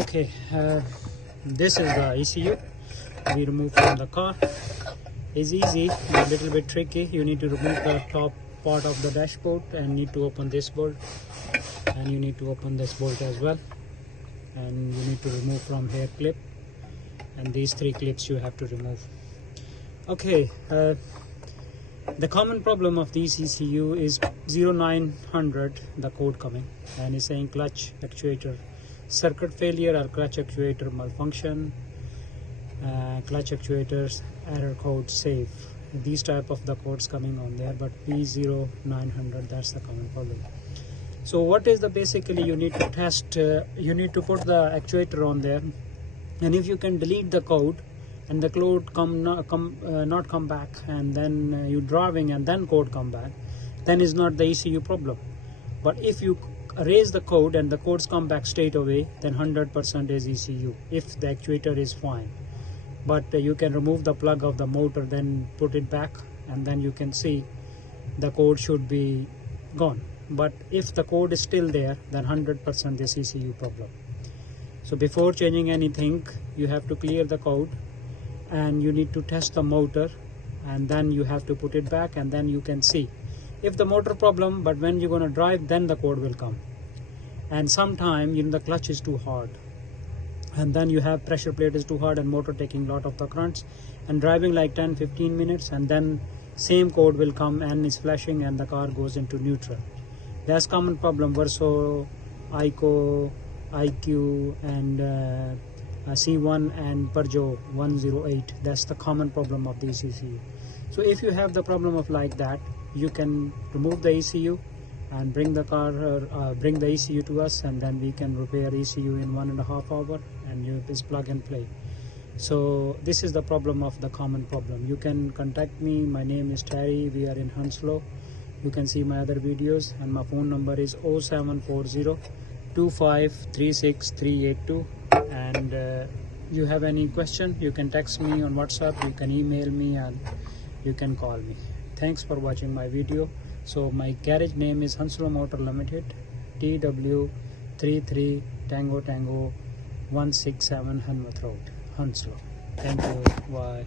Okay, this is the ECU we remove from the car. It's easy, a little bit tricky. You need to remove the top part of the dashboard and need to open this bolt, and you need to open this bolt as well, and you need to remove from here clip, and these 3 clips you have to remove. Okay, the common problem of this ECU is 0900, the code coming, and it's saying clutch actuator circuit failure or clutch actuator malfunction, clutch actuators error code save. These type of the codes coming on there, but P0900, that's the common problem. So what is the basically you need to test, you need to put the actuator on there, and if you can delete the code and the code not come back, and then you driving and then code come back, then is not the ECU problem. But if you erase the code and the codes come back straight away, then 100% is ECU if the actuator is fine. But you can remove the plug of the motor, then put it back, and then you can see the code should be gone. But if the code is still there, then 100% is ECU problem. So before changing anything, you have to clear the code, and you need to test the motor, and then you have to put it back, and then you can see if the motor problem, but when you're going to drive, then the code will come. And sometime the clutch is too hard, and then you have pressure plate is too hard and motor taking lot of the currents, and driving like 10-15 minutes, and then same code will come and is flashing and the car goes into neutral. That's common problem. Verso, Aygo, IQ, and C1 and Peugeot 108. That's the common problem of the ECU. So if you have the problem of like that, you can remove the ECU and bring the car, bring the ECU to us, and then we can repair ECU in 1.5 hours, and you just plug and play. So this is the problem of the common problem. You can contact me. My name is Terry. We are in Hounslow. You can see my other videos, and my phone number is 0740 2536382. And you have any question, you can text me on WhatsApp, you can email me, and you can call me. Thanks for watching my video. So my garage name is Hounslow Motors Ltd, TW3 Tango 167 Hanworth Rd, Hounslow. Thank you. Bye.